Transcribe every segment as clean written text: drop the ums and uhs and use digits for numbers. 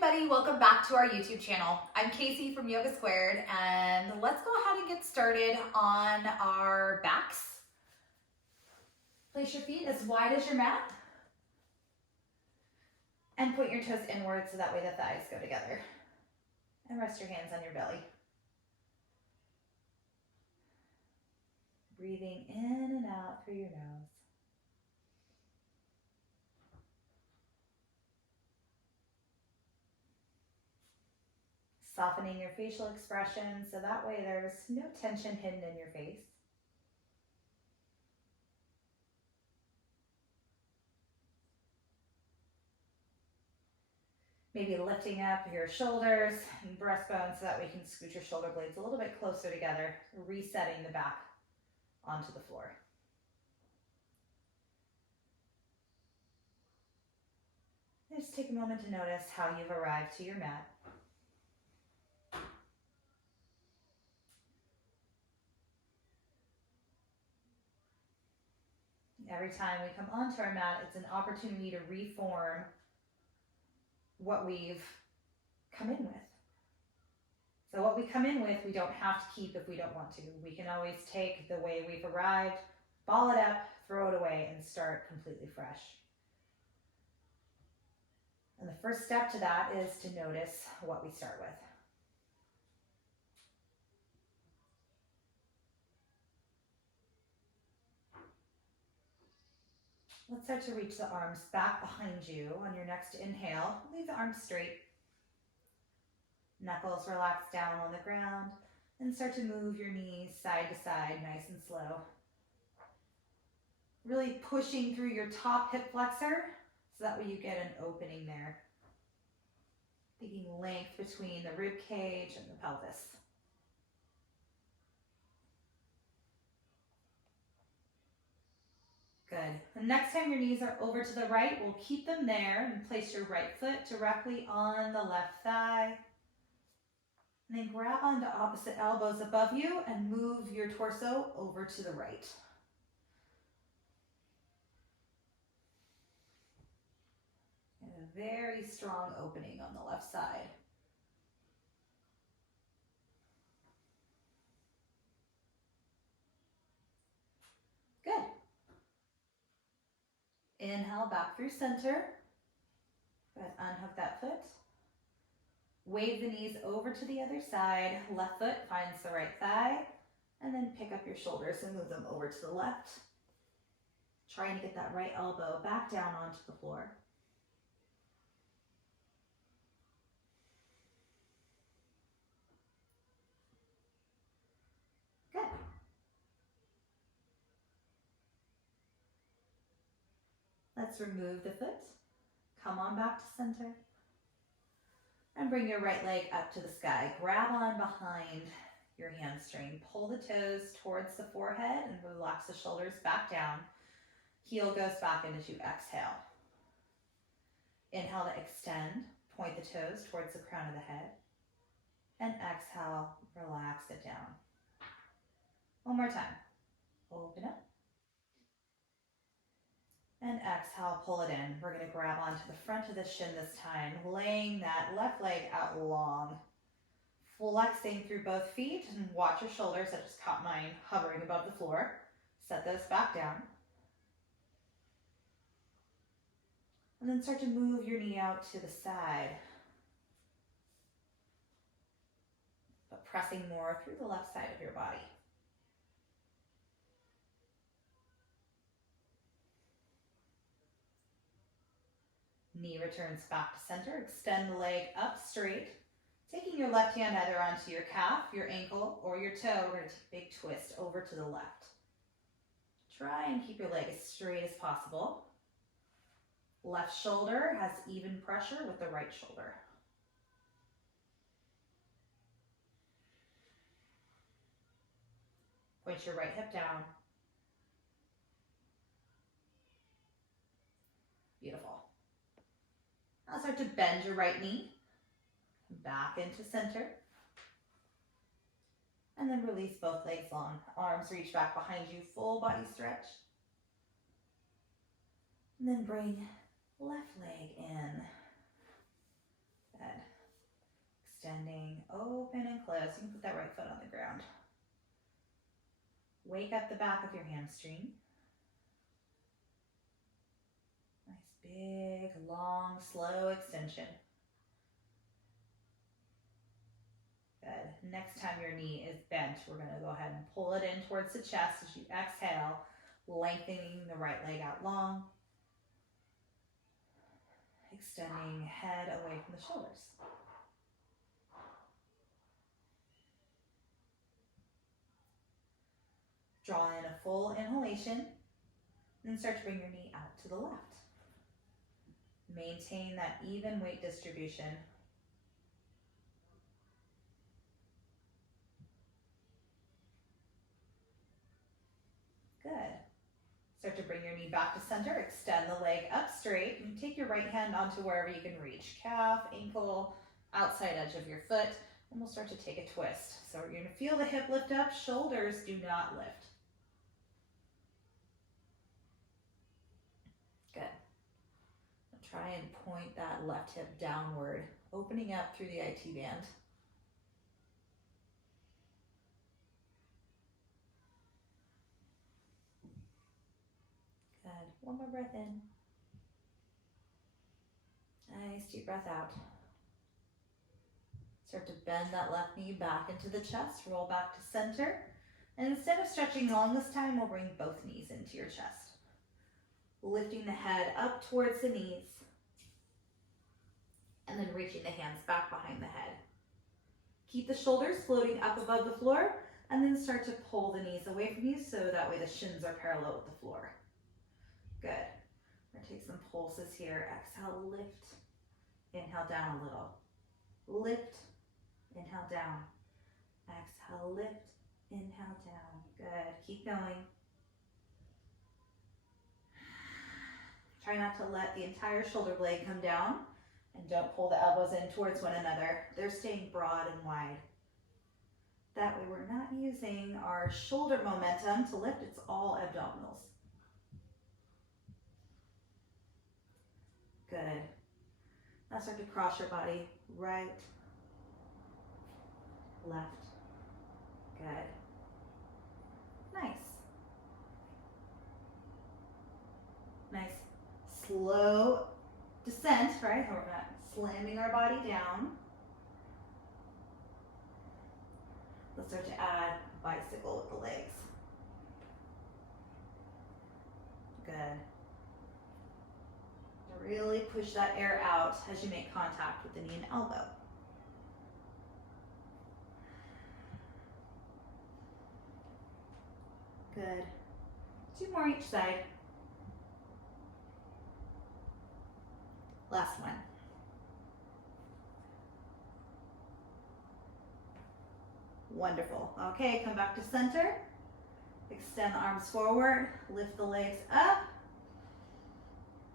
everybody, welcome back to our YouTube channel. I'm Casey from Yoga Squared, and let's go ahead and get started on our backs. Place your feet as wide as your mat and point your toes inward so that way the thighs go together. And rest your hands on your belly. Breathing in and out through your nose. Softening your facial expression so that way there's no tension hidden in your face. Maybe lifting up your shoulders and breastbone so that we can scoot your shoulder blades a little bit closer together, resetting the back onto the floor. Just take a moment to notice how you've arrived to your mat. Every time we come onto our mat, it's an opportunity to reform what we've come in with. So what we come in with, we don't have to keep if we don't want to. We can always take the way we've arrived, ball it up, throw it away, and start completely fresh. And the first step to that is to notice what we start with. Let's start to reach the arms back behind you. On your next inhale, leave the arms straight. Knuckles relax down on the ground, and start to move your knees side to side, nice and slow. Really pushing through your top hip flexor, so that way you get an opening there. Taking length between the rib cage and the pelvis. Good. The next time your knees are over to the right, we'll keep them there and place your right foot directly on the left thigh. And then grab onto opposite elbows above you and move your torso over to the right. And a very strong opening on the left side. Good. Inhale back through center. Go ahead, unhook that foot. Wave the knees over to the other side. Left foot finds the right thigh. And then pick up your shoulders and move them over to the left. Trying to get that right elbow back down onto the floor. Good. Let's remove the foot. Come on back to center. And bring your right leg up to the sky. Grab on behind your hamstring. Pull the toes towards the forehead and relax the shoulders back down. Heel goes back in as you exhale. Inhale to extend. Point the toes towards the crown of the head. And exhale, relax it down. One more time. Open up. And exhale, pull it in. We're going to grab onto the front of the shin this time, laying that left leg out long. Flexing through both feet, and watch your shoulders. I just caught mine hovering above the floor. Set those back down. And then start to move your knee out to the side. But pressing more through the left side of your body. Knee returns back to center. Extend the leg up straight. Taking your left hand either onto your calf, your ankle, or your toe. We're going to take a big twist over to the left. Try and keep your leg as straight as possible. Left shoulder has even pressure with the right shoulder. Point your right hip down. Beautiful. Now start to bend your right knee. Back into center. And then release both legs long. Arms reach back behind you, full body stretch. And then bring left leg in. toes. You can put that right foot on the ground. Wake up the back of your hamstring. Nice big, long, slow extension. Good. Next time your knee is bent, we're going to go ahead and pull it in towards the chest as you exhale, lengthening the right leg out long, extending head away from the shoulders. Draw in a full inhalation and start to bring your knee out to the left. Maintain that even weight distribution. Good. Start to bring your knee back to center. Extend the leg up straight and take your right hand onto wherever you can reach. Calf, ankle, outside edge of your foot. And we'll start to take a twist. So we're going to feel the hip lift up. Shoulders do not lift. Good. Try and point that left hip downward, opening up through the IT band. Good. One more breath in. Nice deep breath out. Start to bend that left knee back into the chest, roll back to center. And instead of stretching long this time, we'll bring both knees into your chest. Lifting the head up towards the knees. And then reaching the hands back behind the head. Keep the shoulders floating up above the floor, and then start to pull the knees away from you so that way the shins are parallel with the floor. Good. We're going to take some pulses here. Exhale, lift. Inhale down a little. Lift. Inhale down. Exhale, lift. Inhale down. Good. Keep going. Try not to let the entire shoulder blade come down. And don't pull the elbows in towards one another. They're staying broad and wide. That way we're not using our shoulder momentum to lift. It's all abdominals. Good. Now start to cross your body. Right, left. Good. Nice. Nice. Slow descent, right? We're not slamming our body down. Let's start to add bicycle with the legs. Good. Really push that air out as you make contact with the knee and elbow. Good. 2 more each side. Last one. Wonderful. Okay, come back to center. Extend the arms forward. Lift the legs up.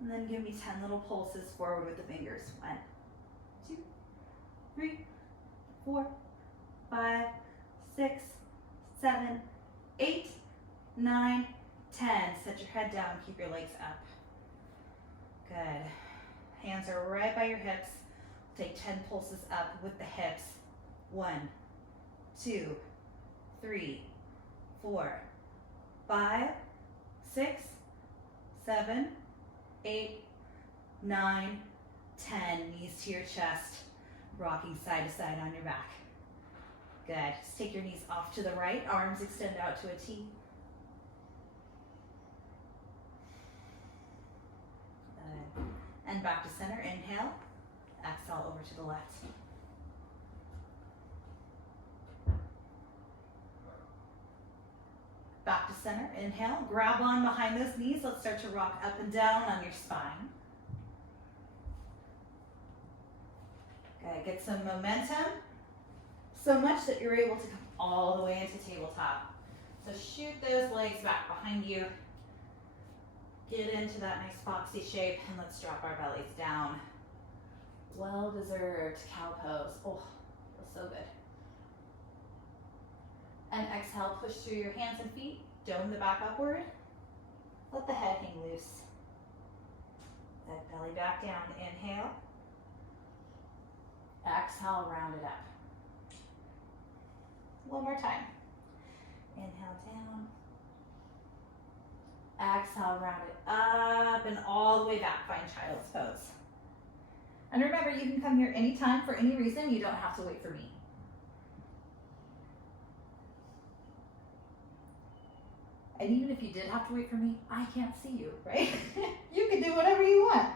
And then give me 10 little pulses forward with the fingers. 1, 2, 3, 4, 5, 6, 7, 8, 9, 10. Set your head down. Keep your legs up. Good. Hands are right by your hips. Take 10 pulses up with the hips. 1, 2, 3, 4, 5, 6, 7, 8, 9, 10. Knees to your chest. Rocking side to side on your back. Good. Just take your knees off to the right. Arms extend out to a T. Good. And back to center. Inhale. Exhale over to the left. Back to center. Inhale. Grab on behind those knees. Let's start to rock up and down on your spine. Good. Get some momentum. So much that you're able to come all the way into tabletop. So shoot those legs back behind you. Get into that nice boxy shape, and let's drop our bellies down. Well-deserved cow pose. Oh, feels so good. And exhale, push through your hands and feet. Dome the back upward. Let the head hang loose. That belly back down. Inhale. Exhale, round it up. One more time. Inhale down. Exhale, round it up and all the way back. Find child's pose. And remember, you can come here anytime for any reason. You don't have to wait for me. And even if you did have to wait for me, I can't see you, right? You can do whatever you want.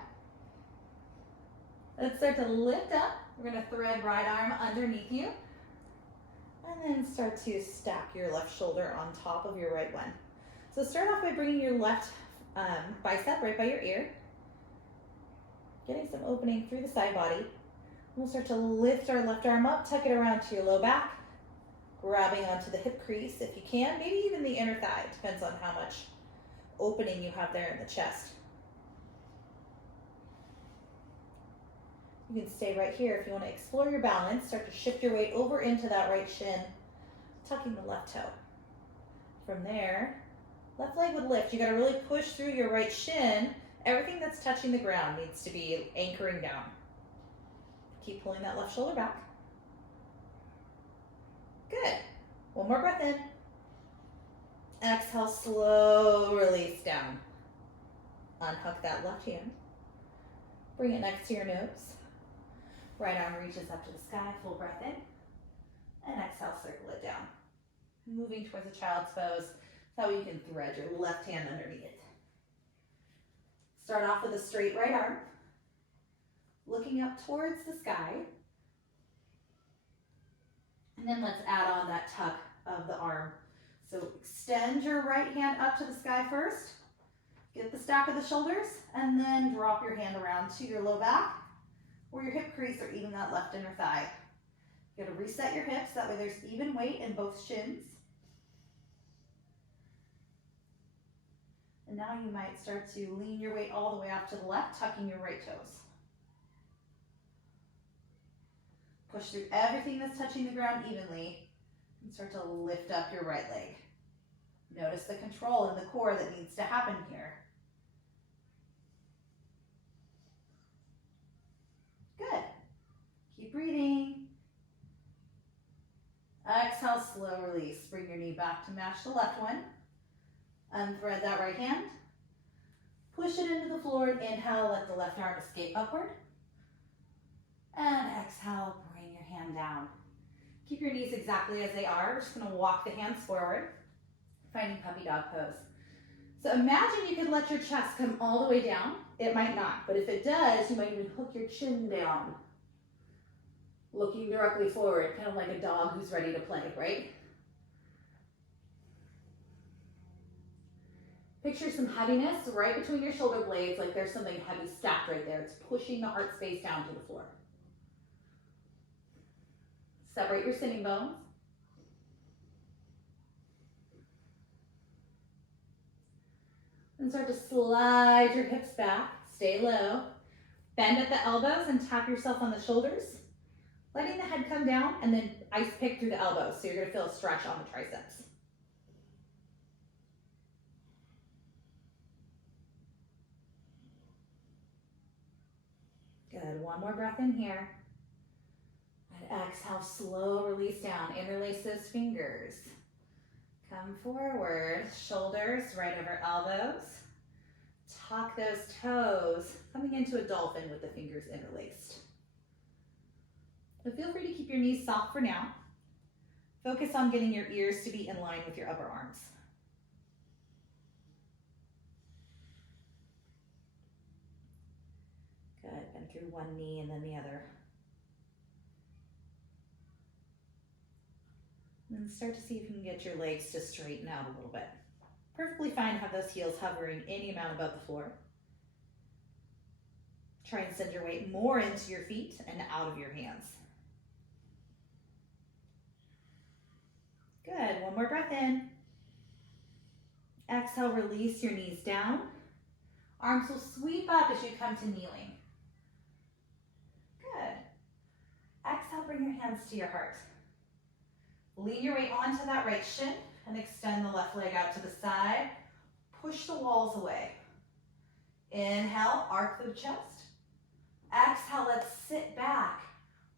Let's start to lift up. We're going to thread right arm underneath you. And then start to stack your left shoulder on top of your right one. So start off by bringing your left bicep right by your ear. Getting some opening through the side body. We'll start to lift our left arm up, tuck it around to your low back. Grabbing onto the hip crease if you can, maybe even the inner thigh. Depends on how much opening you have there in the chest. You can stay right here if you want to explore your balance. Start to shift your weight over into that right shin, tucking the left toe. From there, left leg would lift. You got to really push through your right shin. Everything that's touching the ground needs to be anchoring down. Keep pulling that left shoulder back. Good. One more breath in. Exhale, slow release down. Unhook that left hand. Bring it next to your nose. Right arm reaches up to the sky, full breath in. And exhale, circle it down. Moving towards a child's pose. That way you can thread your left hand underneath it. Start off with a straight right arm. Looking up towards the sky. And then let's add on that tuck of the arm. So extend your right hand up to the sky first. Get the stack of the shoulders and then drop your hand around to your low back or your hip crease or even that left inner thigh. You gotta reset your hips, that way there's even weight in both shins. And now you might start to lean your weight all the way off to the left, tucking your right toes. Push through everything that's touching the ground evenly and start to lift up your right leg. Notice the control in the core that needs to happen here. Good. Keep breathing. Exhale, slow release. Bring your knee back to match the left one. Unthread that right hand. Push it into the floor and inhale, let the left arm escape upward. And exhale, bring your hand down. Keep your knees exactly as they are. We're just gonna walk the hands forward, finding puppy dog pose. So imagine you could let your chest come all the way down. It might not, but if it does, you might even hook your chin down, looking directly forward, kind of like a dog who's ready to play, right? Picture some heaviness right between your shoulder blades, like there's something heavy stacked right there. It's pushing the heart space down to the floor. Separate your sitting bones. And start to slide your hips back. Stay low. Bend at the elbows and tap yourself on the shoulders. Letting the head come down and then ice pick through the elbows. So you're gonna feel a stretch on the triceps. Good, one more breath in here. And exhale, slow release down. Interlace those fingers. Come forward, shoulders right over elbows. Tuck those toes, coming into a dolphin with the fingers interlaced. So feel free to keep your knees soft for now. Focus on getting your ears to be in line with your upper arms. Good, bend through one knee and then the other. And then start to see if you can get your legs to straighten out a little bit. Perfectly fine to have those heels hovering any amount above the floor. Try and send your weight more into your feet and out of your hands. Good, one more breath in. Exhale, release your knees down. Arms will sweep up as you come to kneeling. Good. Exhale, bring your hands to your heart. Lean your weight onto that right shin and extend the left leg out to the side. Push the walls away. Inhale, arc the chest. Exhale, let's sit back.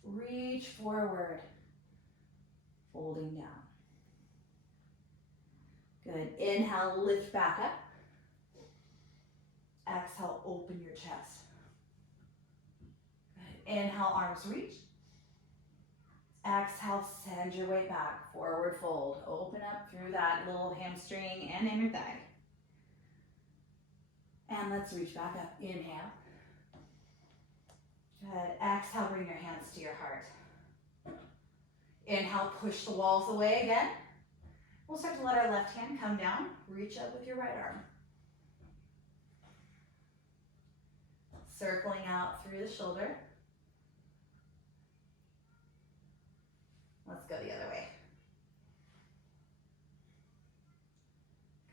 Reach forward. folding down. Good. Inhale, lift back up. Exhale, open your chest. Good. Inhale, arms reach. Exhale, send your weight back. Forward fold. Open up through that little hamstring and inner thigh. And let's reach back up. Inhale. Good. Exhale, bring your hands to your heart. Inhale, push the walls away again. We'll start to let our left hand come down. Reach up with your right arm. Circling out through the shoulder. Let's go the other way.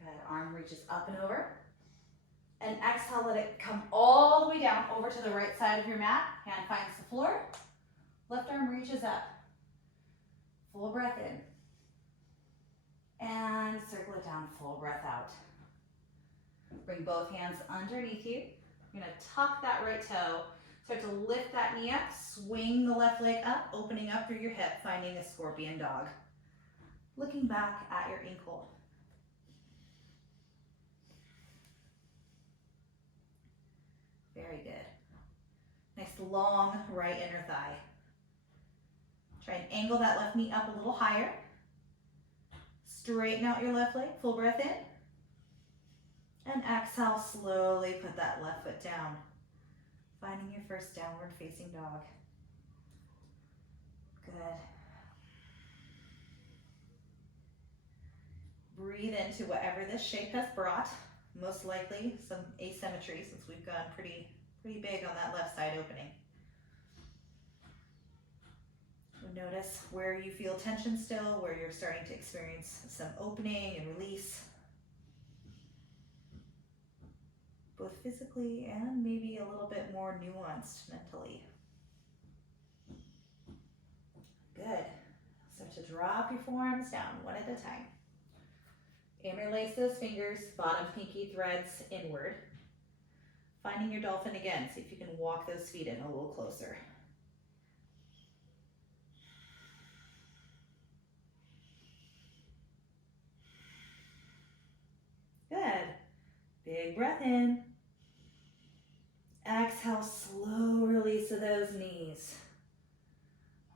Good. Arm reaches up and over. And exhale, let it come all the way down over to the right side of your mat. Hand finds the floor. Left arm reaches up. Full breath in. And circle it down, full breath out. Bring both hands underneath you. You're gonna tuck that right toe. Start to lift that knee up, swing the left leg up, opening up through your hip, finding a scorpion dog. Looking back at your ankle. Very good. Nice long right inner thigh. Try and angle that left knee up a little higher. Straighten out your left leg, full breath in. And exhale, slowly put that left foot down. Finding your first downward facing dog. Good. Breathe into whatever this shape has brought. Most likely some asymmetry since we've gone pretty big on that left side opening. Notice where you feel tension still, where you're starting to experience some opening and release. Both physically and maybe a little bit more nuanced mentally. Good. Start to drop your forearms down one at a time. Interlace those fingers, bottom pinky threads inward. Finding your dolphin again. See if you can walk those feet in a little closer. Good. Big breath in. Exhale, slow release of those knees.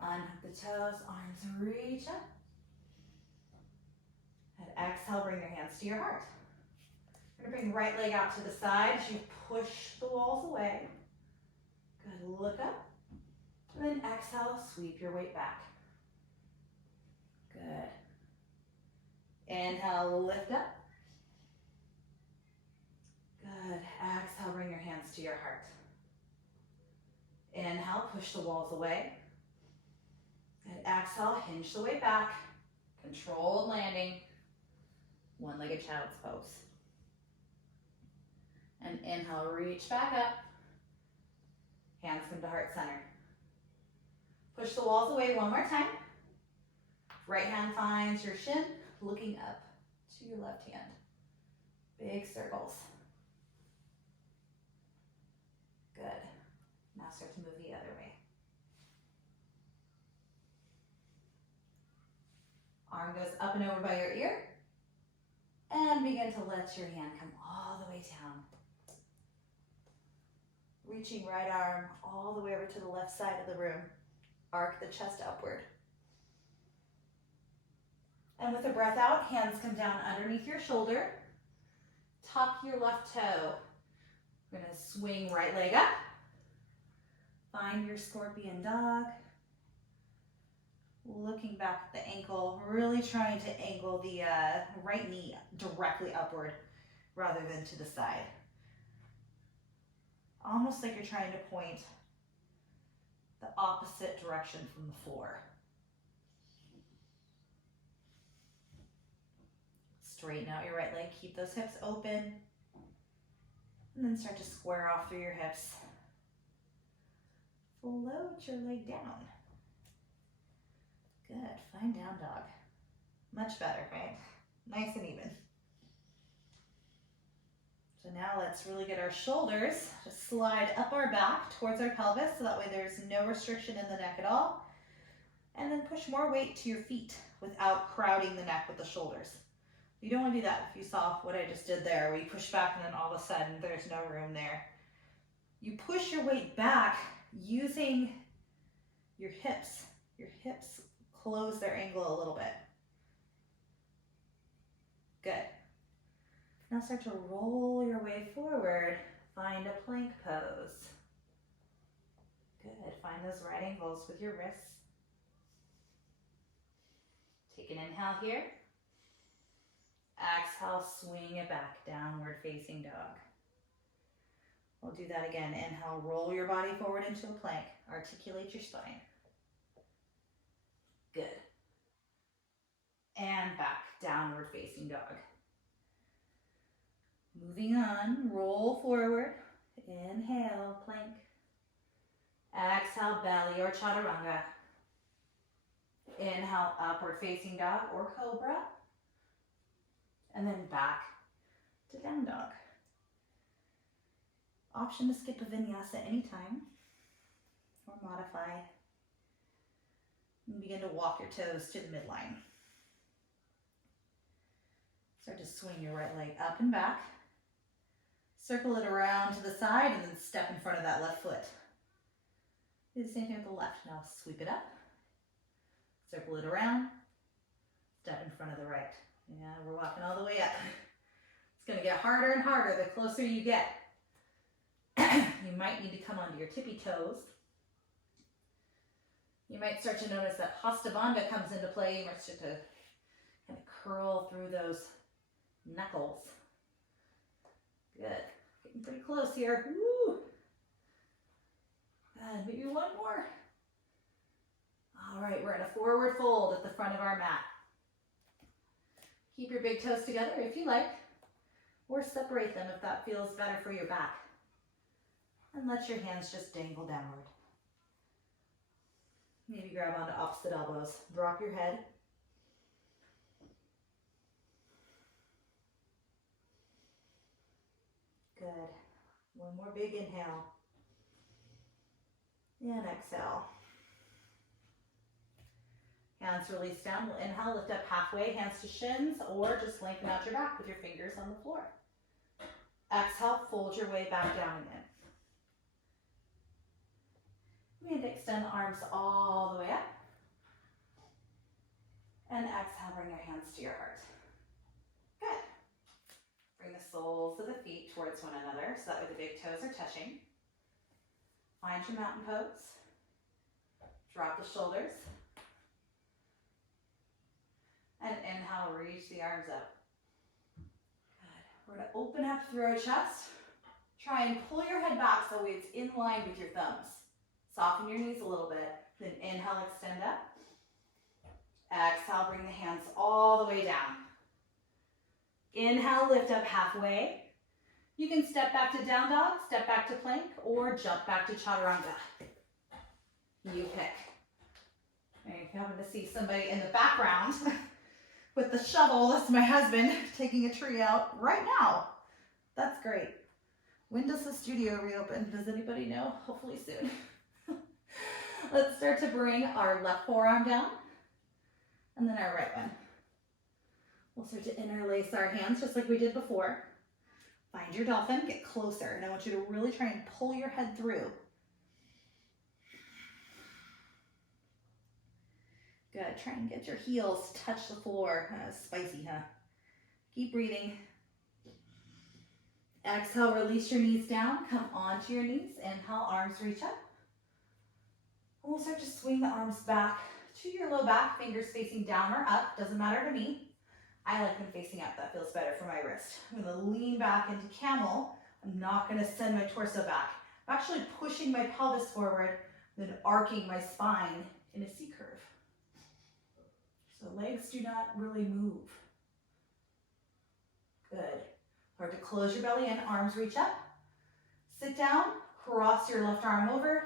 Unhook the toes, arms reach up. And exhale, bring your hands to your heart. You're gonna bring right leg out to the side as you push the walls away. Good, look up. And then exhale, sweep your weight back. Good. Inhale, lift up. Good. Exhale, bring your hands to your heart. Inhale, push the walls away. And exhale, hinge the weight back. Controlled landing. One-legged child's pose. And inhale, reach back up. Hands come to heart center. Push the walls away one more time. Right hand finds your shin, looking up to your left hand. Big circles. Good. Now start to move the other way. Arm goes up and over by your ear. And begin to let your hand come all the way down. Reaching right arm all the way over to the left side of the room. Arc the chest upward. And with a breath out, hands come down underneath your shoulder. Tuck your left toe. We're going to swing right leg up. Find your scorpion dog. Looking back at the ankle, really trying to angle the right knee directly upward rather than to the side. Almost like you're trying to point the opposite direction from the floor. Straighten out your right leg, keep those hips open, and then start to square off through your hips. Float your leg down. Good, find down dog. Much better, right? Nice and even. So now let's really get our shoulders, just slide up our back towards our pelvis so that way there's no restriction in the neck at all. And then push more weight to your feet without crowding the neck with the shoulders. You don't want to do that. If you saw what I just did there, where you push back and then all of a sudden there's no room there. You push your weight back using your hips. Your hips close their angle a little bit. Good. Now start to roll your way forward. Find a plank pose. Good. Find those right angles with your wrists. Take an inhale here. Exhale, swing it back, downward facing dog. We'll do that again. Inhale, roll your body forward into a plank. Articulate your spine. Good. And back, downward facing dog. Moving on, roll forward. Inhale, plank. Exhale, belly or chaturanga. Inhale, upward facing dog or cobra. And then back to down dog. Option to skip a vinyasa anytime or modify. And begin to walk your toes to the midline. Start to swing your right leg up and back. Circle it around to the side and then step in front of that left foot. Do the same thing with the left. Now sweep it up. Circle it around. Step in front of the right. Yeah, we're walking all the way up. It's going to get harder and harder the closer you get. You might need to come onto your tippy toes. You might start to notice that Hasta Bandha comes into play. You might start to kind of curl through those knuckles. Good. Getting pretty close here. Woo! And maybe one more. All right, we're in a forward fold at the front of our mat. Keep your big toes together if you like, or separate them if that feels better for your back. And let your hands just dangle downward. Maybe grab onto opposite elbows. Drop your head. Good. One more big inhale. And exhale. Hands release down. We'll inhale, lift up halfway, hands to shins, or just lengthen out your back with your fingers on the floor. Exhale, fold your way back down again. Begin to extend the arms all the way up. And exhale, bring your hands to your heart. Good. Bring the soles of the feet towards one another so that way the big toes are touching. Find your mountain pose. Drop the shoulders. And inhale, reach the arms up. Good. We're going to open up through our chest. Try and pull your head back so it's in line with your thumbs. Soften your knees a little bit. Then inhale, extend up. Exhale, bring the hands all the way down. Inhale, lift up halfway. You can step back to down dog, step back to plank, or jump back to chaturanga. You pick. And if you happen to see somebody in the background with the shovel, that's my husband taking a tree out right now. That's great. When does the studio reopen? Does anybody know? Hopefully soon. Let's start to bring our left forearm down and then our right one. We'll start to interlace our hands just like we did before. Find your dolphin, get closer, and I want you to really try and pull your head through. Good, try and get your heels to touch the floor. Spicy, huh? Keep breathing. Exhale, release your knees down, come onto your knees. Inhale, arms reach up. And we'll start to swing the arms back to your low back, fingers facing down or up, doesn't matter to me. I like them facing up, that feels better for my wrist. I'm gonna lean back into camel. I'm not gonna send my torso back. I'm actually pushing my pelvis forward, then arcing my spine in a C curve. So legs do not really move. Good. Start to close your belly in, arms reach up. Sit down, cross your left arm over.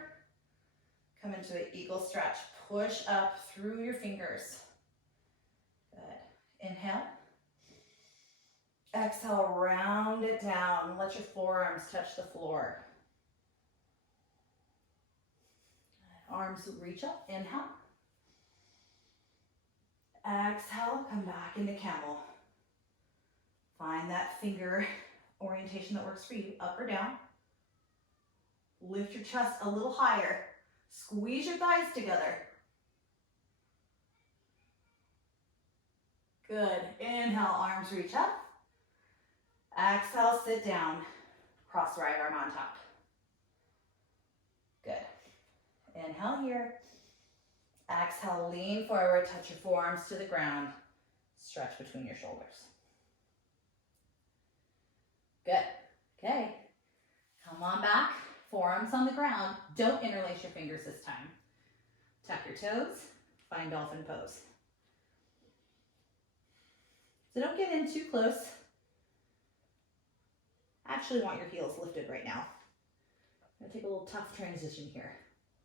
Come into an eagle stretch. Push up through your fingers. Good. Inhale. Exhale, round it down. Let your forearms touch the floor. Good. Arms reach up. Inhale. Exhale, come back into camel. Find that finger orientation that works for you, up or down. Lift your chest a little higher. Squeeze your thighs together. Good. Inhale, arms reach up. Exhale, sit down. Cross right arm on top. Good. Inhale here. Exhale, lean forward, touch your forearms to the ground. Stretch between your shoulders. Good. Okay. Come on back. Forearms on the ground. Don't interlace your fingers this time. Tuck your toes. Find dolphin pose. So don't get in too close. I actually want your heels lifted right now. I'm going to take a little tough transition here.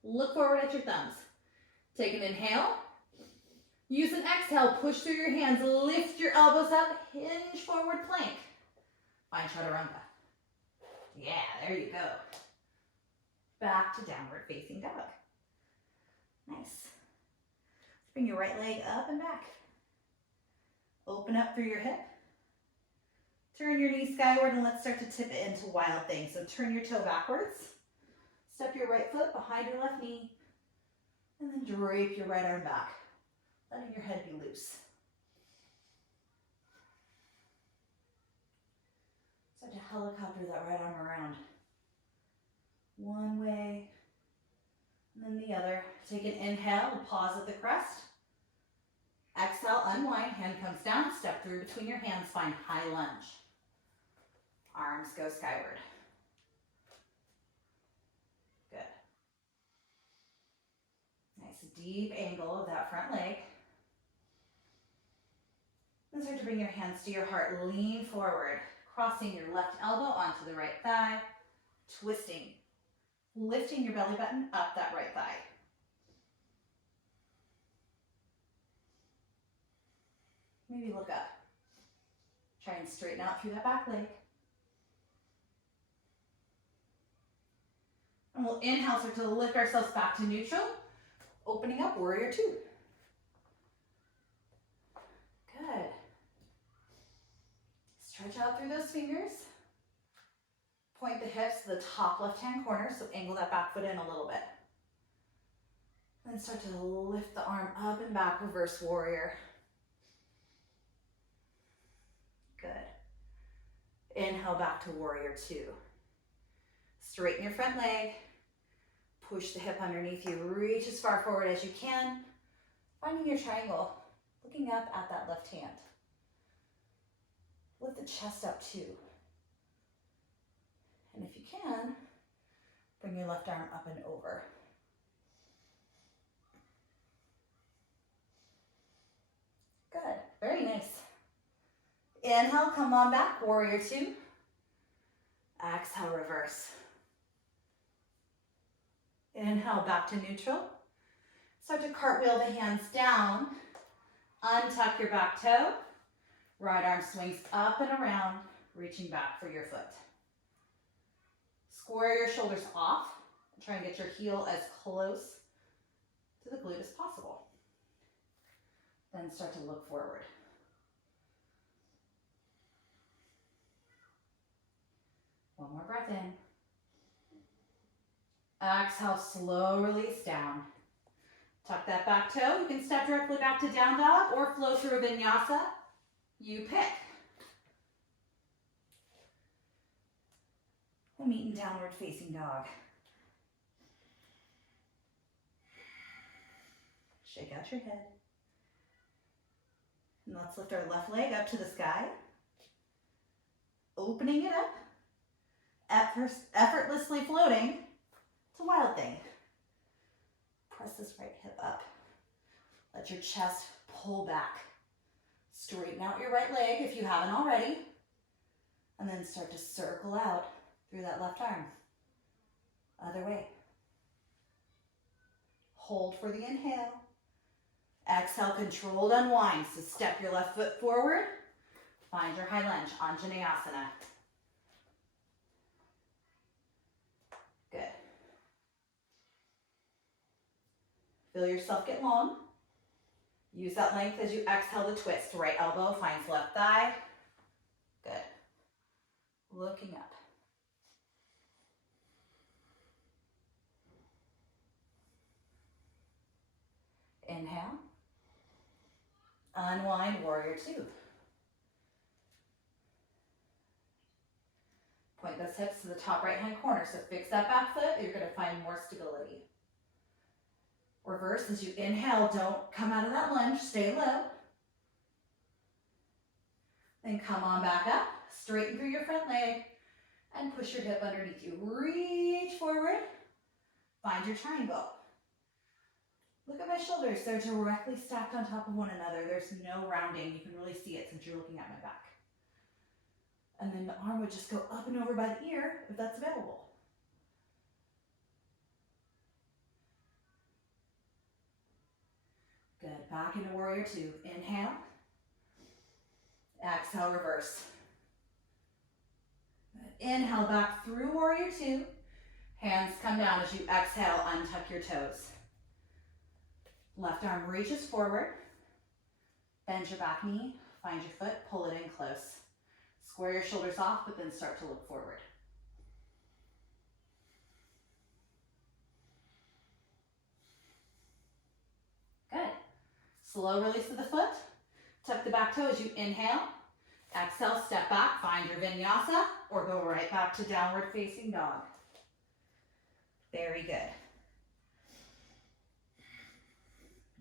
Look forward at your thumbs. Take an inhale. Use an exhale. Push through your hands. Lift your elbows up. Hinge forward plank. Find chaturanga. Yeah, there you go. Back to downward facing dog. Nice. Bring your right leg up and back. Open up through your hip. Turn your knee skyward and let's start to tip it into wild thing. So turn your toe backwards. Step your right foot behind your left knee. And then drape your right arm back, letting your head be loose. Start to helicopter that right arm around. One way, and then the other. Take an inhale and pause at the crest. Exhale, unwind, hand comes down, step through between your hands, find high lunge. Arms go skyward. Good. Nice deep angle of that front leg. Then start to bring your hands to your heart, lean forward, crossing your left elbow onto the right thigh, twisting, lifting your belly button up that right thigh. Maybe look up. Try and straighten out through that back leg. And we'll inhale, start to lift ourselves back to neutral, opening up warrior two. Good. Stretch out through those fingers. Point the hips to the top left-hand corner, so angle that back foot in a little bit. Then start to lift the arm up and back, reverse warrior. Good. Inhale back to warrior two. Straighten your front leg. Push the hip underneath you. Reach as far forward as you can. Finding your triangle. Looking up at that left hand. Lift the chest up too. And if you can, bring your left arm up and over. Good. Very nice. Inhale, come on back, warrior two. Exhale, reverse. Inhale, back to neutral. Start to cartwheel the hands down. Untuck your back toe. Right arm swings up and around, reaching back for your foot. Square your shoulders off. Try and get your heel as close to the glute as possible. Then start to look forward. One more breath in. Exhale, slow release down. Tuck that back toe. You can step directly back to down dog or flow through a vinyasa. You pick. We'll meet in downward facing dog. Shake out your head. And let's lift our left leg up to the sky. Opening it up. Effortlessly floating to wild thing. Press this right hip up. Let your chest pull back. Straighten out your right leg if you haven't already. And then start to circle out through that left arm. Other way. Hold for the inhale. Exhale, controlled unwind. So step your left foot forward. Find your high lunge, Anjaneyasana. Good. Feel yourself get long. Use that length as you exhale to twist. Right elbow finds left thigh. Good. Looking up. Inhale. Unwind, warrior two. Point those hips to the top right-hand corner. So fix that back foot. You're going to find more stability. Reverse as you inhale. Don't come out of that lunge. Stay low. Then come on back up. Straighten through your front leg. And push your hip underneath you. Reach forward. Find your triangle. Look at my shoulders. They're directly stacked on top of one another. There's no rounding. You can really see it since you're looking at my back. And then the arm would just go up and over by the ear if that's available. Good. Back into warrior two. Inhale. Exhale, reverse. Good. Inhale back through warrior two. Hands come down as you exhale, untuck your toes. Left arm reaches forward. Bend your back knee. Find your foot. Pull it in close. Square your shoulders off, but then start to look forward. Good. Slow release of the foot. Tuck the back toe as you inhale. Exhale, step back, find your vinyasa, or go right back to downward facing dog. Very good.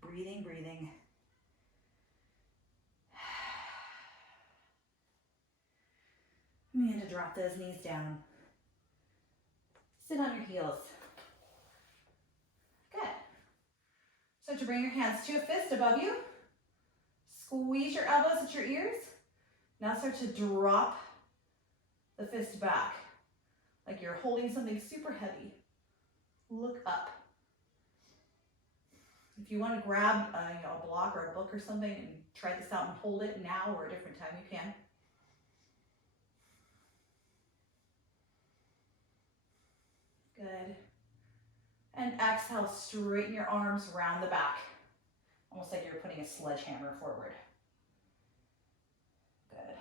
Breathing, breathing. And to drop those knees down. Sit on your heels. Good. So to bring your hands to a fist above you. Squeeze your elbows at your ears. Now start to drop the fist back. Like you're holding something super heavy. Look up. If you want to grab a block or a book or something and try this out and hold it now or a different time, you can. Good. And exhale, straighten your arms around the back. Almost like you're putting a sledgehammer forward. Good.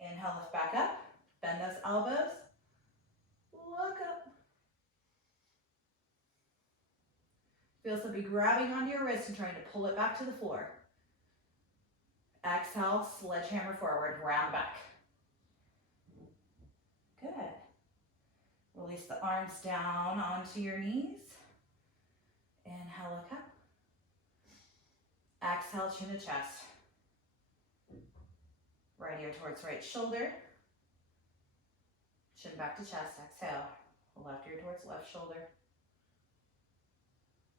Inhale, lift back up. Bend those elbows. Look up. Feel something grabbing onto your wrist and trying to pull it back to the floor. Exhale, sledgehammer forward, round back. Good. Release the arms down onto your knees. Inhale, look up. Exhale, chin to chest. Right ear towards right shoulder. Chin back to chest, exhale. Left ear towards left shoulder.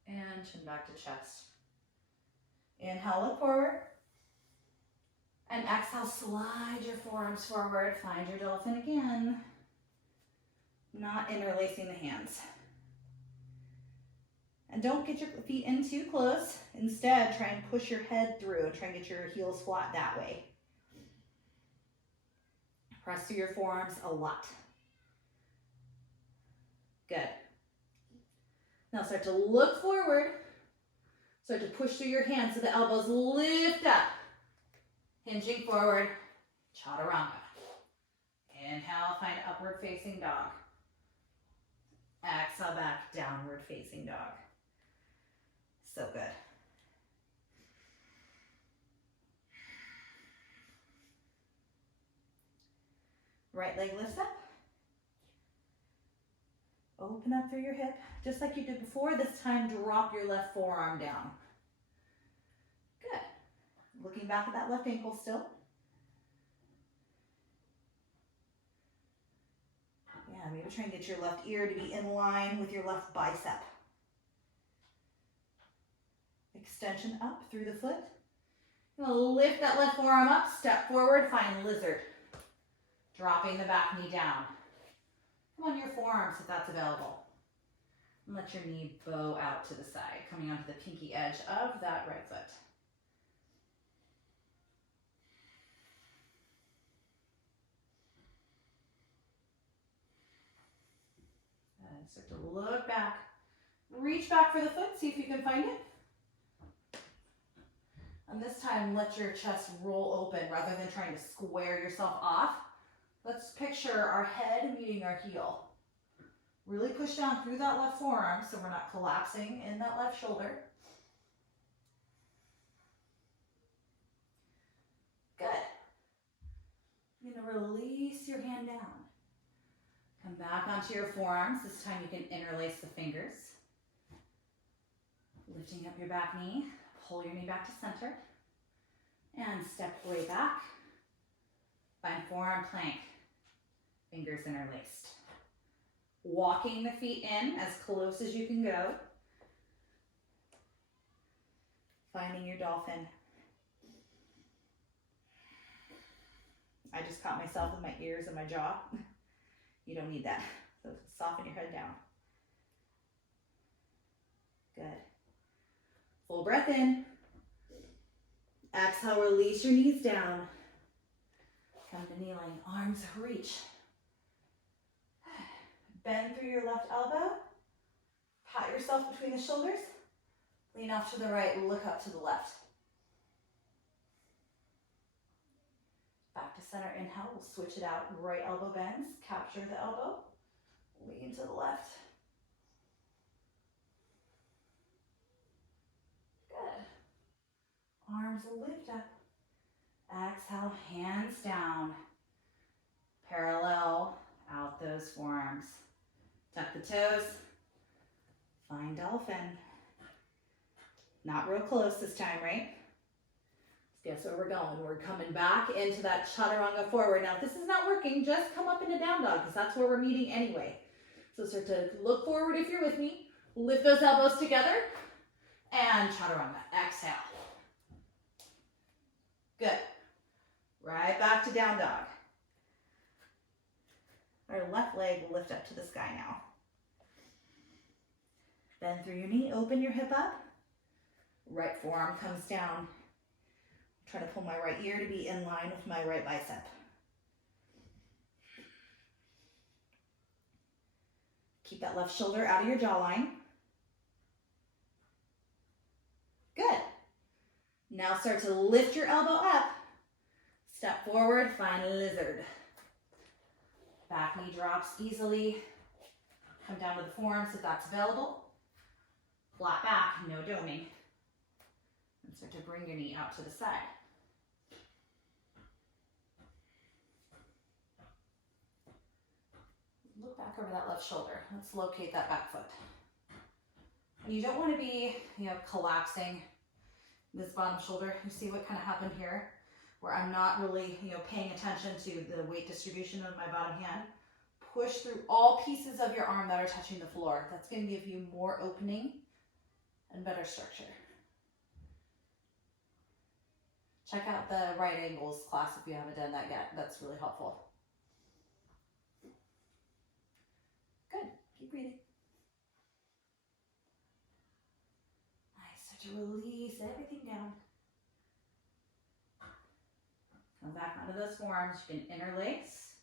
And chin back to chest. Inhale, look forward. And exhale, slide your forearms forward. Find your dolphin again. Not interlacing the hands. And don't get your feet in too close. Instead, try and push your head through and try and get your heels flat that way. Press through your forearms a lot. Good. Now start to look forward. Start to push through your hands so the elbows lift up. Hinging forward, chaturanga. Inhale, find upward facing dog. Exhale back, downward facing dog. So good. Right leg lifts up. Open up through your hip, just like you did before. This time, drop your left forearm down. Good. Looking back at that left ankle still. Yeah, maybe try and get your left ear to be in line with your left bicep. Extension up through the foot. You're going to lift that left forearm up, step forward, find lizard. Dropping the back knee down. Come on your forearms if that's available. And let your knee bow out to the side, coming onto the pinky edge of that right foot. And start to look back. Reach back for the foot, see if you can find it. And this time, let your chest roll open rather than trying to square yourself off. Let's picture our head meeting our heel. Really push down through that left forearm so we're not collapsing in that left shoulder. Good. You're going to release your hand down. Come back onto your forearms. This time you can interlace the fingers. Lifting up your back knee. Pull your knee back to center. And step way back. Find forearm plank. Fingers interlaced. Walking the feet in as close as you can go. Finding your dolphin. I just caught myself with my ears and my jaw. You don't need that. So soften your head down. Good. Full breath in. Exhale, release your knees down. Come to kneeling, arms reach. Bend through your left elbow. Pat yourself between the shoulders. Lean off to the right, look up to the left. Back to center, inhale, we'll switch it out. Right elbow bends, capture the elbow. Lean to the left. Good. Arms lift up. Exhale, hands down. Parallel out those forearms. Tuck the toes. Find dolphin. Not real close this time, right? Guess where we're going. We're coming back into that chaturanga forward. Now, if this is not working, just come up into down dog because that's where we're meeting anyway. So start to look forward if you're with me. Lift those elbows together and chaturanga. Exhale. Good. Right back to down dog. Our left leg will lift up to the sky now. Bend through your knee, open your hip up. Right forearm comes down. Try to pull my right ear to be in line with my right bicep. Keep that left shoulder out of your jawline. Good. Now start to lift your elbow up. Step forward, find lizard. Back knee drops easily. Come down to the forearms if that's available. Flat back, no doming. And start to bring your knee out to the side. Look back over that left shoulder. Let's locate that back foot. And you don't want to be, collapsing this bottom shoulder. You see what kind of happened here? Where I'm not really, paying attention to the weight distribution of my bottom hand. Push through all pieces of your arm that are touching the floor. That's going to give you more opening and better structure. Check out the right angles class if you haven't done that yet. That's really helpful. Good. Keep breathing. Nice. Start to release everything down. Come back onto those forearms. You can interlace.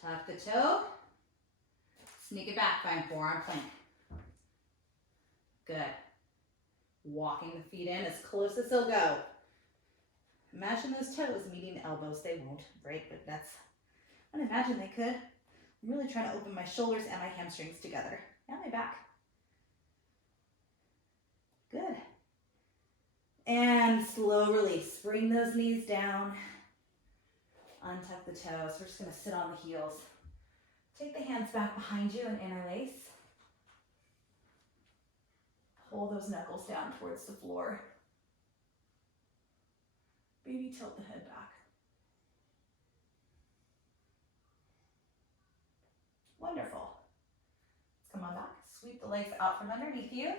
Tuck the toe. Sneak it back. Find forearm plank. Good. Walking the feet in as close as they'll go. Imagine those toes meeting the elbows. They won't, right? But I imagine they could. I'm really trying to open my shoulders and my hamstrings together. And my back. Good. And slow release. Bring those knees down. Untuck the toes. We're just going to sit on the heels. Take the hands back behind you and interlace. Pull those knuckles down towards the floor. Maybe tilt the head back. Wonderful. Let's come on back. Sweep the legs out from underneath you.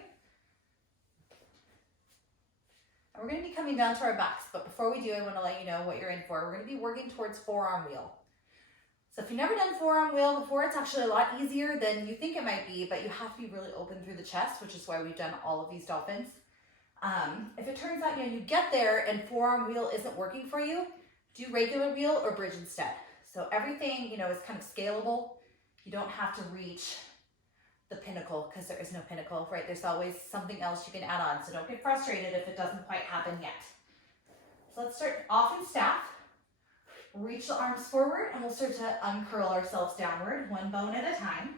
And we're going to be coming down to our backs, but before we do, I want to let you know what you're in for. We're going to be working towards forearm wheel. So if you've never done forearm wheel before, it's actually a lot easier than you think it might be, but you have to be really open through the chest, which is why we've done all of these dolphins. If it turns out you get there and forearm wheel isn't working for you, do regular wheel or bridge instead. So everything is kind of scalable. You don't have to reach the pinnacle, because there is no pinnacle, right? There's always something else you can add on, so don't get frustrated if it doesn't quite happen yet. So let's start off in staff. Reach the arms forward, and we'll start to uncurl ourselves downward, one bone at a time.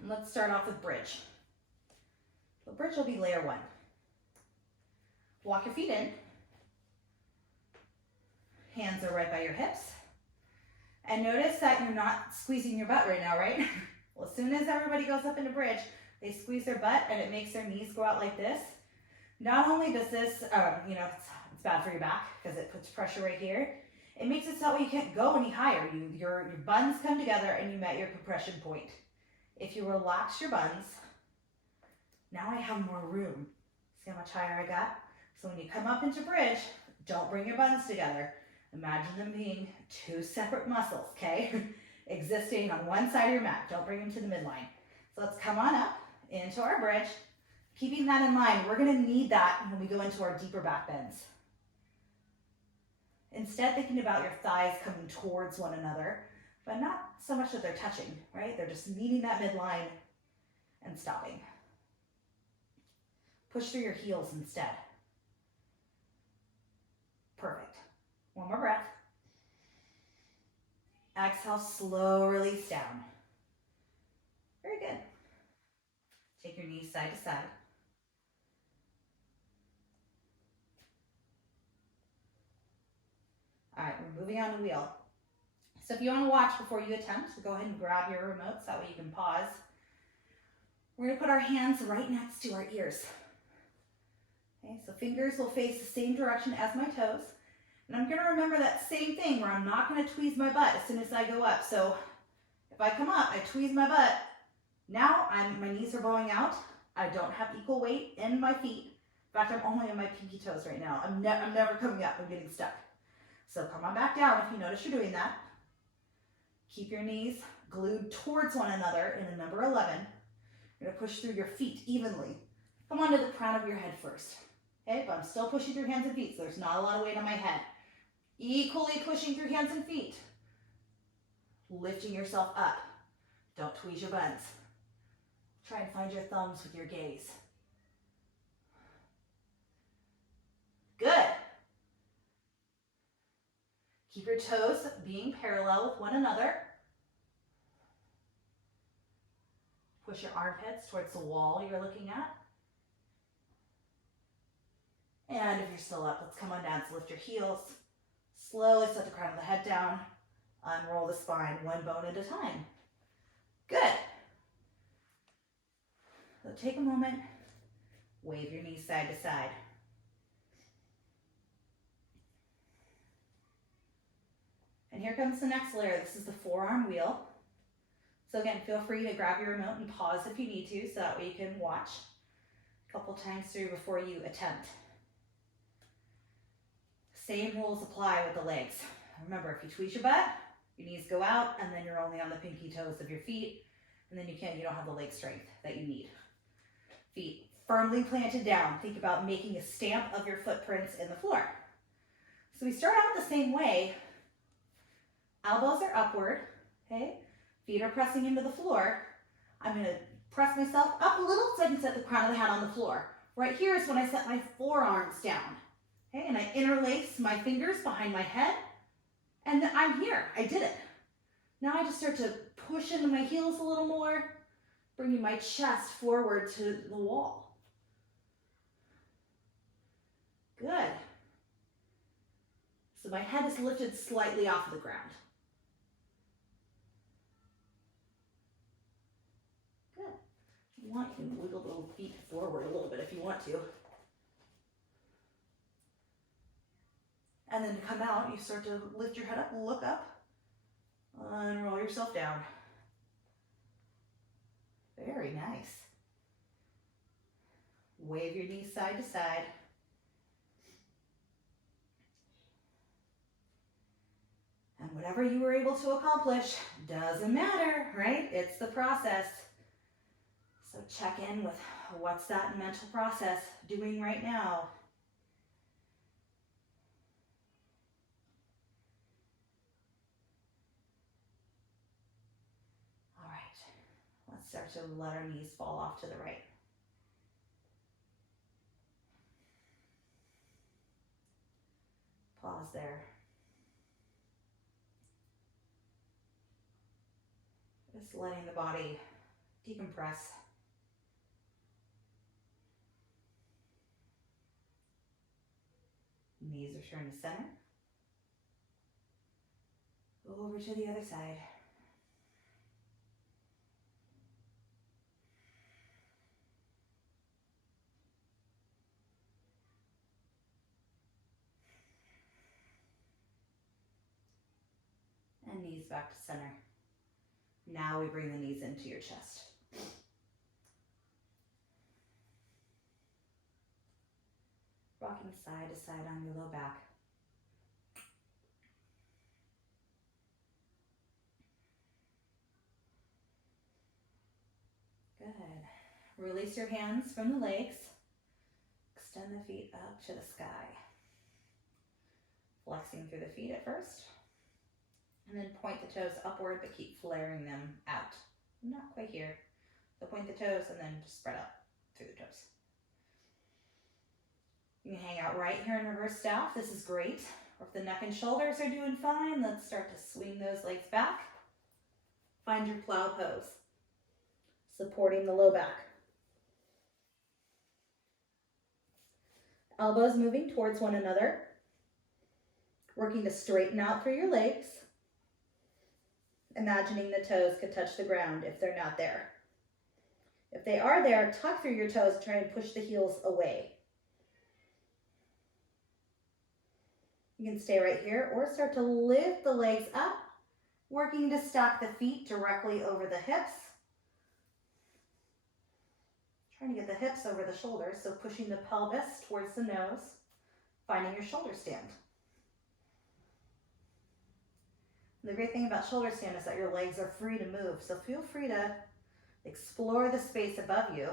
And let's start off with bridge. The bridge will be layer one. Walk your feet in. Hands are right by your hips. And notice that you're not squeezing your butt right now, right? Well, as soon as everybody goes up into bridge, they squeeze their butt and it makes their knees go out like this. Not only does this, it's bad for your back because it puts pressure right here. It makes it so that way you can't go any higher. Your buns come together and you met your compression point. If you relax your buns, now I have more room. See how much higher I got? So when you come up into bridge, don't bring your buns together. Imagine them being two separate muscles, okay? Existing on one side of your mat. Don't bring them to the midline. So let's come on up into our bridge. Keeping that in mind, we're gonna need that when we go into our deeper back bends. Instead, thinking about your thighs coming towards one another, but not so much that they're touching, right? They're just meeting that midline and stopping. Push through your heels instead. Perfect. One more breath. Exhale, slow release down. Very good. Take your knees side to side. All right, we're moving on to wheel. So if you want to watch before you attempt, go ahead and grab your remote so that way you can pause. We're going to put our hands right next to our ears. Okay, so fingers will face the same direction as my toes. And I'm going to remember that same thing where I'm not going to tweeze my butt as soon as I go up. So if I come up, I tweeze my butt. Now my knees are bowing out. I don't have equal weight in my feet. In fact, I'm only on my pinky toes right now. I'm never coming up. I'm getting stuck. So come on back down if you notice you're doing that. Keep your knees glued towards one another in a number 11. You're going to push through your feet evenly. Come onto the crown of your head first. Okay, but I'm still pushing through hands and feet, so there's not a lot of weight on my head. Equally pushing through hands and feet. Lifting yourself up. Don't tweeze your buns. Try and find your thumbs with your gaze. Good. Keep your toes being parallel with one another. Push your armpits towards the wall you're looking at. And if you're still up, let's come on down. So lift your heels. Slowly set the crown of the head down. Unroll the spine one bone at a time. Good. So take a moment. Wave your knees side to side. And here comes the next layer. This is the forearm wheel. So again, feel free to grab your remote and pause if you need to, so that way you can watch a couple times through before you attempt. Same rules apply with the legs. Remember, if you tweeze your butt, your knees go out, and then you're only on the pinky toes of your feet, and then you don't have the leg strength that you need. Feet firmly planted down. Think about making a stamp of your footprints in the floor. So we start out the same way. Elbows are upward, okay? Feet are pressing into the floor. I'm gonna press myself up a little so I can set the crown of the hat on the floor. Right here is when I set my forearms down, okay? And I interlace my fingers behind my head, and I'm here, I did it. Now I just start to push into my heels a little more, bringing my chest forward to the wall. Good. So my head is lifted slightly off of the ground. Good. If you want, you can wiggle the little feet forward a little bit if you want to. And then to come out, you start to lift your head up, look up, and roll yourself down. Very nice. Wave your knees side to side. And whatever you were able to accomplish doesn't matter, right? It's the process. So check in with what's that mental process doing right now. Let's start to let our knees fall off to the right. Pause there. Just letting the body decompress. Knees return to center. Over to the other side. And knees back to center. Now we bring the knees into your chest. Rocking side to side on your low back. Good. Release your hands from the legs. Extend the feet up to the sky. Flexing through the feet at first. And then point the toes upward, but keep flaring them out. Not quite here. So point the toes and then just spread up through the toes. You can hang out right here in reverse staff. This is great. Or if the neck and shoulders are doing fine, let's start to swing those legs back. Find your plow pose. Supporting the low back. Elbows moving towards one another. Working to straighten out through your legs. Imagining the toes could touch the ground if they're not there. If they are there, tuck through your toes, try and push the heels away. You can stay right here or start to lift the legs up, working to stack the feet directly over the hips. Trying to get the hips over the shoulders, so pushing the pelvis towards the nose, finding your shoulder stand. The great thing about shoulder stand is that your legs are free to move, so feel free to explore the space above you.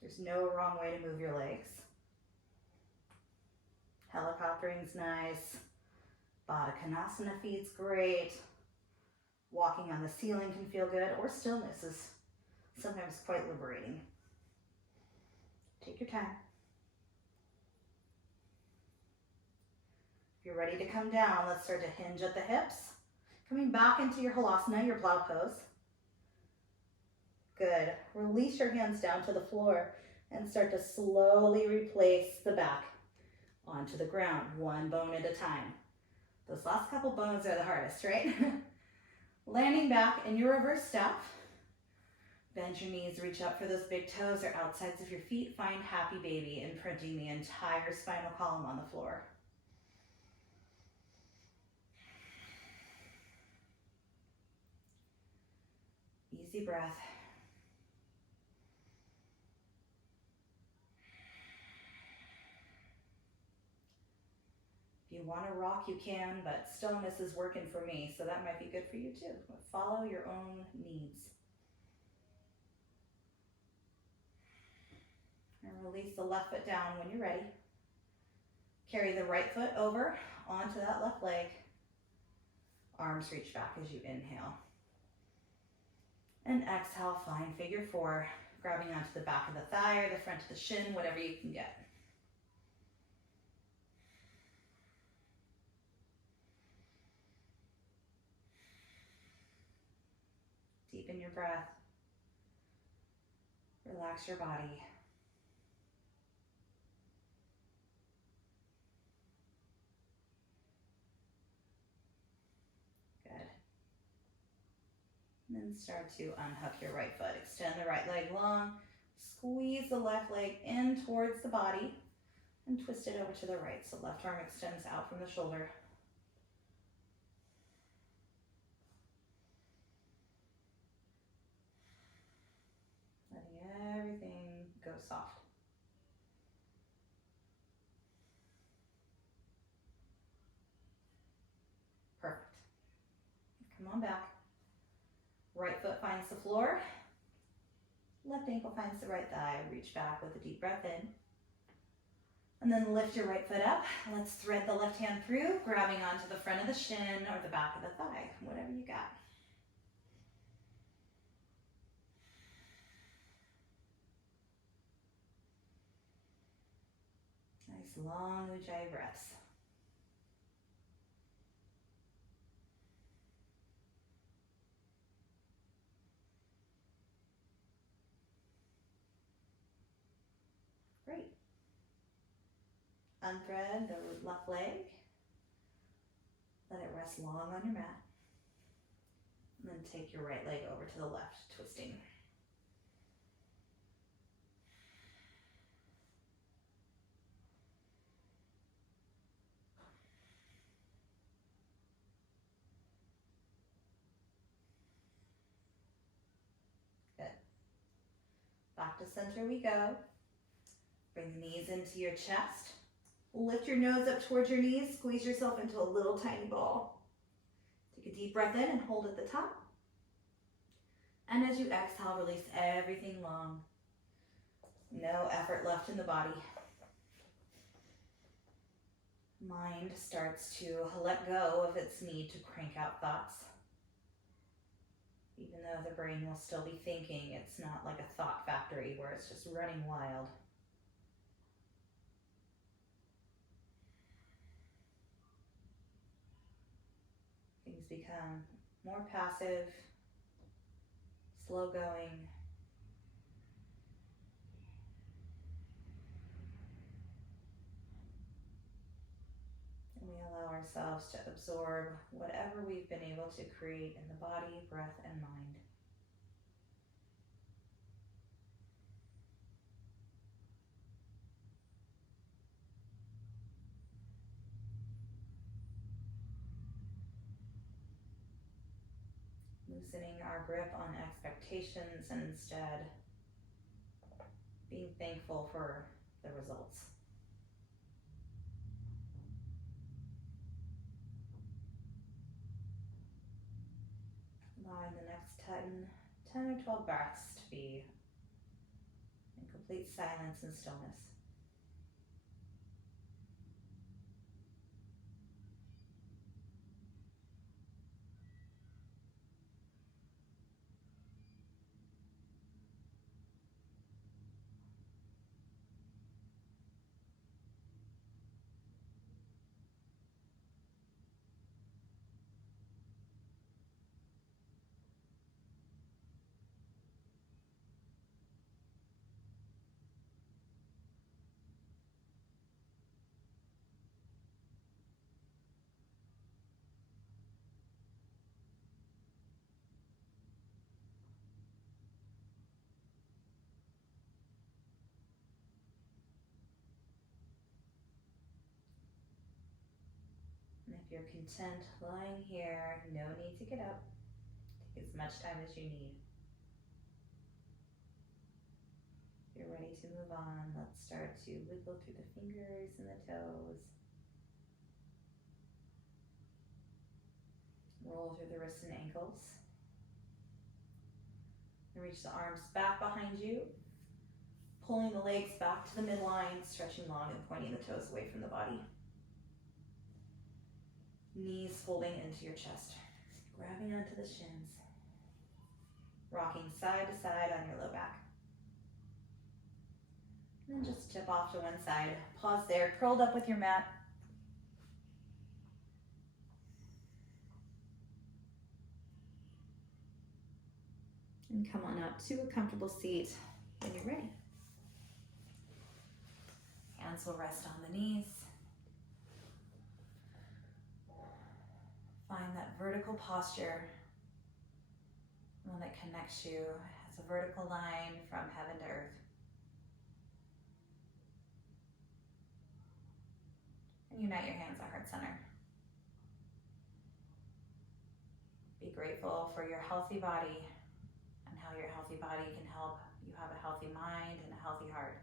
There's no wrong way to move your legs. Helicoptering's nice. Baddha Konasana feet's great. Walking on the ceiling can feel good, or stillness is sometimes quite liberating. Take your time. If you're ready to come down, let's start to hinge at the hips. Coming back into your halasana, your plow pose. Good. Release your hands down to the floor and start to slowly replace the back onto the ground, one bone at a time. Those last couple bones are the hardest, right? Landing back in your reverse step. Bend your knees, reach up for those big toes or outsides of your feet. Find happy baby, imprinting the entire spinal column on the floor. Easy breath. If you want to rock, you can, but stillness is working for me, so that might be good for you too. Follow your own needs. And release the left foot down when you're ready. Carry the right foot over onto that left leg. Arms reach back as you inhale. And exhale, find figure four, grabbing onto the back of the thigh or the front of the shin, whatever you can get. Deepen your breath. Relax your body. Good. And then start to unhook your right foot. Extend the right leg long. Squeeze the left leg in towards the body and twist it over to the right. So left arm extends out from the shoulder. Letting everything go soft. Perfect. Come on back. Right foot finds the floor. Left ankle finds the right thigh. Reach back with a deep breath in. And then lift your right foot up. Let's thread the left hand through, grabbing onto the front of the shin or the back of the thigh, whatever you got. Nice long Ujjayi breaths. Great. Unthread the left leg. Let it rest long on your mat. And then take your right leg over to the left, twisting. Good. Back to center we go. Bring the knees into your chest. Lift your nose up towards your knees. Squeeze yourself into a little tiny ball. Take a deep breath in and hold at the top. And as you exhale, release everything long. No effort left in the body. Mind starts to let go of its need to crank out thoughts. Even though the brain will still be thinking, it's not like a thought factory where it's just running wild. Things become more passive, slow going. And we allow ourselves to absorb whatever we've been able to create in the body, breath, and mind. Loosening our grip on expectations and instead being thankful for the results. Allowing the next 10 or 12 breaths to be in complete silence and stillness. And if you're content lying here, no need to get up. Take as much time as you need. If you're ready to move on, let's start to wiggle through the fingers and the toes. Roll through the wrists and ankles. And reach the arms back behind you, pulling the legs back to the midline, stretching long and pointing the toes away from the body. Knees folding into your chest, grabbing onto the shins, rocking side to side on your low back. And then just tip off to one side. Pause there, curled up with your mat. And come on up to a comfortable seat when you're ready. Hands will rest on the knees. Find that vertical posture, one that connects you as a vertical line from heaven to earth. And unite your hands at heart center. Be grateful for your healthy body and how your healthy body can help you have a healthy mind and a healthy heart.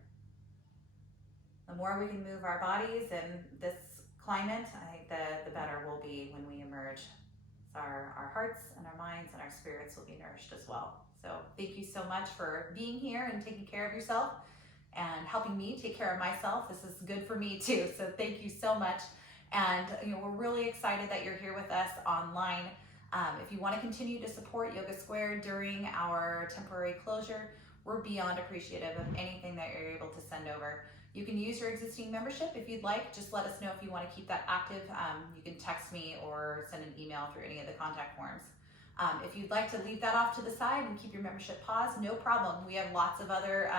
The more we can move our bodies in this climate, I think the better we'll be when we emerge. Our hearts and our minds and our spirits will be nourished as well. So thank you so much for being here and taking care of yourself and helping me take care of myself. This is good for me too. So thank you so much. And we're really excited that you're here with us online. If you want to continue to support Yoga Squared during our temporary closure, we're beyond appreciative of anything that you're able to send over You can use your existing membership if you'd like. Just let us know if you want to keep that active. You can text me or send an email through any of the contact forms. If you'd like to leave that off to the side and keep your membership paused, no problem. We have lots of other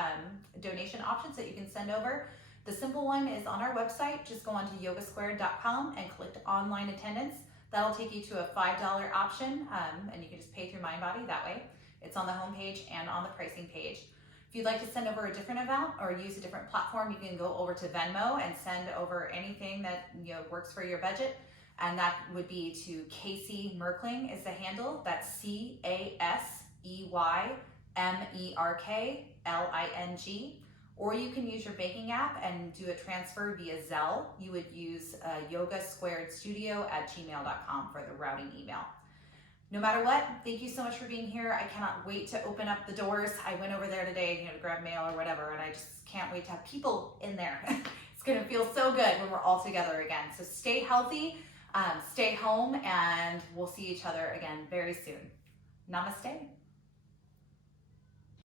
donation options that you can send over. The simple one is on our website. Just go on to yogasquared.com and click online attendance. That'll take you to a $5 option, and you can just pay through MindBody that way. It's on the homepage and on the pricing page. If you'd like to send over a different amount or use a different platform, you can go over to Venmo and send over anything that works for your budget. And that would be to Casey Merkling is the handle. That's CASEYMERKLING. Or you can use your banking app and do a transfer via Zelle. You would use yogasquaredstudio@gmail.com for the routing email. No matter what, thank you so much for being here. I cannot wait to open up the doors. I went over there today, to grab mail or whatever, and I just can't wait to have people in there. It's gonna feel so good when we're all together again. So stay healthy, stay home, and we'll see each other again very soon. Namaste.